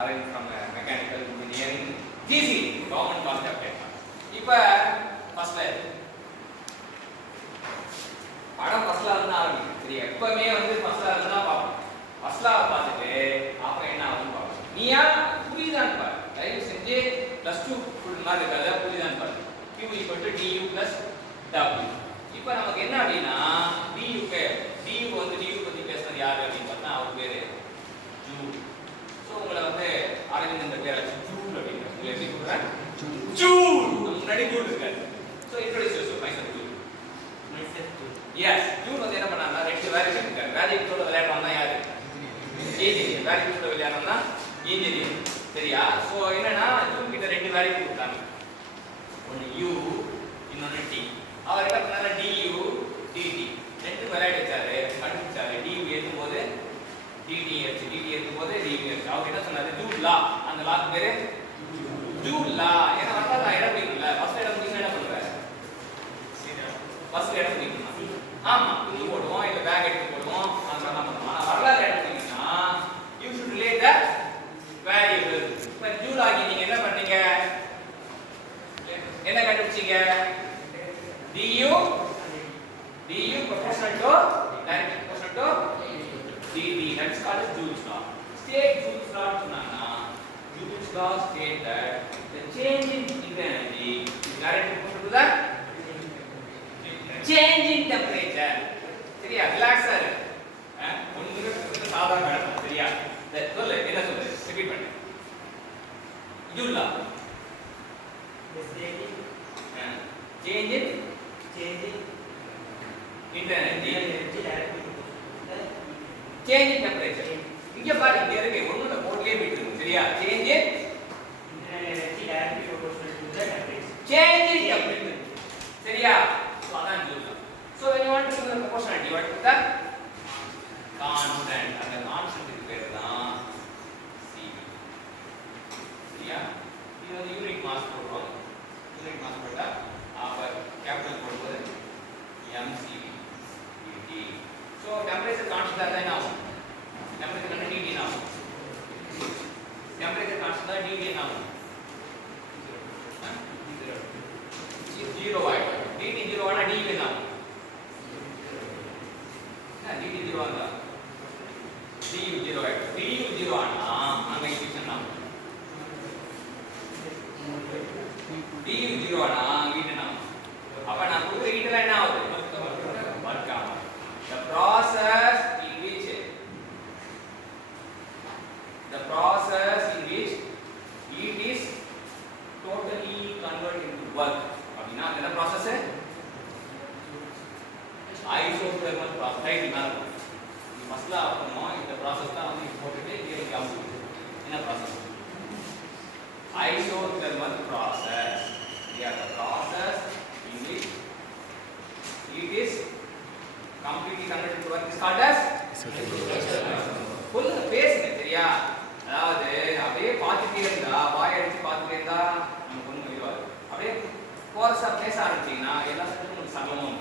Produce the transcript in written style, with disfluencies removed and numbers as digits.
from mechanical engineering GC government concept இப்ப ஃபர்ஸ்ட்ல படம் ஃபர்ஸ்ட்ல இருந்து ஆரம்பிக்கும் சரி எப்பவுமே வந்து ஃபர்ஸ்ட்ல இருந்து தான் பாப்போம் ஃபர்ஸ்ட்ல பார்த்துட்டு அப்புறம் என்ன ஆகும்னு பாப்போம் நீயா புரியுதான்னு பாரு தயவு செஞ்சு +2 ஃபுல் மாதிரி இருக்கறத புரியுதான்னு பாரு q = du + w இப்போ நமக்கு என்ன அப்படினா du வந்து du பத்தி பேசுறது யாரு அப்படினு பார்த்தா அவர் பேரு ஜூல் சோ உங்களை வந்து அரவிந்த் இந்த பேரை ஜூல் அப்படிங்க உங்களை எப்படி கூப்பிடுறேன் ஜூல் முன்னாடி ஜூல் இருக்காரு so introduce yourself myself joule yes joule வந்து என்ன பண்ணாங்க ரெண்டு வேரியபிள் இருக்காரு வேரியபிளோட விளையாடுறவங்க யாரு இன்ஜினியர் வேரியபிளோட விளையாடுறவங்க இன்ஜினியர் சரியா சோ என்னன்னா ஜூல் கிட்ட ரெண்டு வேரியபிள் கொடுத்தாங்க ஒன்னு u இன்னொன்னு t அவர் என்ன பண்ணாரு du dt ரெண்டு விளையாடி வச்சாரு கண்டுபிடிச்சாரு du ஏத்தும்போது dt ஏத்தும்போது du அவர் என்ன சொன்னாரு ஜூல் லா அந்த லா பேரு ஜூல் லா ஏன்னா வரலாறு இடம் பிடிக்கல ஃபர்ஸ்ட் இடம் பிடிச்சா என்ன பண்ணுவாரு ஃபர்ஸ்ட் இடம் பிடிக்கணும் ஆமா துணி போடுவோம் இல்ல பேக் எடுத்து போடுவோம் அந்த மாதிரி பண்ணுவோம் ஆனா வரலாறு இடம் பிடிக்கணும்னா you should relate the variable இப்ப ஜூல் ஆகி நீங்க என்ன பண்ணீங்க என்ன கண்டுபிடிச்சீங்க du proportional to direct proportional to dt that's called as Joule's law state Joule's law சொன்னாங்கன்னா Joule's law state that the change in energy is directly proportional to the change in temperature சரியா ரிலாக்ஸா இரு ஒண்ணுக்கு சாதாரண நடக்கும் சரியா சொல்லு என்ன சொல்லு ரிப்பீட் பண்ணு Joule's law change in energy change in temperature இங்க பாரு இங்க இருக்கு ஒண்ணுல போட்லயே போயிட்டு இருக்கு சரியா change in energy directly proportional to the temperature change in temperature சரியா சோ அதான் சொல்லலாம் so when you want to do the proportionality you want to put the constant அந்த கான்ஸ்டன்ட்க்கு பேரு தான் cv சரியா இது வந்து யூனிட் மாஸ் போடுறோம் யூனிட் மாஸ் போட்டா அப்ப கேபிட்டல் போடும்போது mcv dt so temperature constant தான் என்ன ஆகும் temperature வந்து dt என்ன ஆகும் temperature constant தான் dt என்ன ஆகும் 0 ஆயிடும் dt 0 ஆனா dv என்ன ஆகும் dt 0 ஆனா du 0 ஆயிடும் du 0 ஆனா அங்க ஈக்குவேஷன் ஆகும் du 0 ஆனா அங்க என்ன ஆகும் அப்ப நான் கொடுத்த ஹீட்ல என்ன ஆகுது வர்க் ஆகும் the process in which heat is totally converted into work அப்படினா என்ன process isothermal process ரைட் மேல ஃபர்ஸ்ட்ல அப்பறோம் இந்த process தான் வந்து போட்டுட்டு கீழ காசு என்ன process isothermal process yeah the process in which heat is completely converted into work is called as full பேசுங்க சரியா அதாவது அப்படியே பார்த்துட்டே இருந்தா வாய் அடிச்சு பார்த்துட்டே இருந்தா நமக்கு ஒண்ணும் முடியாது அப்படியே கோர்ஸா பேச ஆரம்பிச்சீங்கன்னா எல்லா சப்ஜெக்டும் உங்களுக்கு சங்கமம்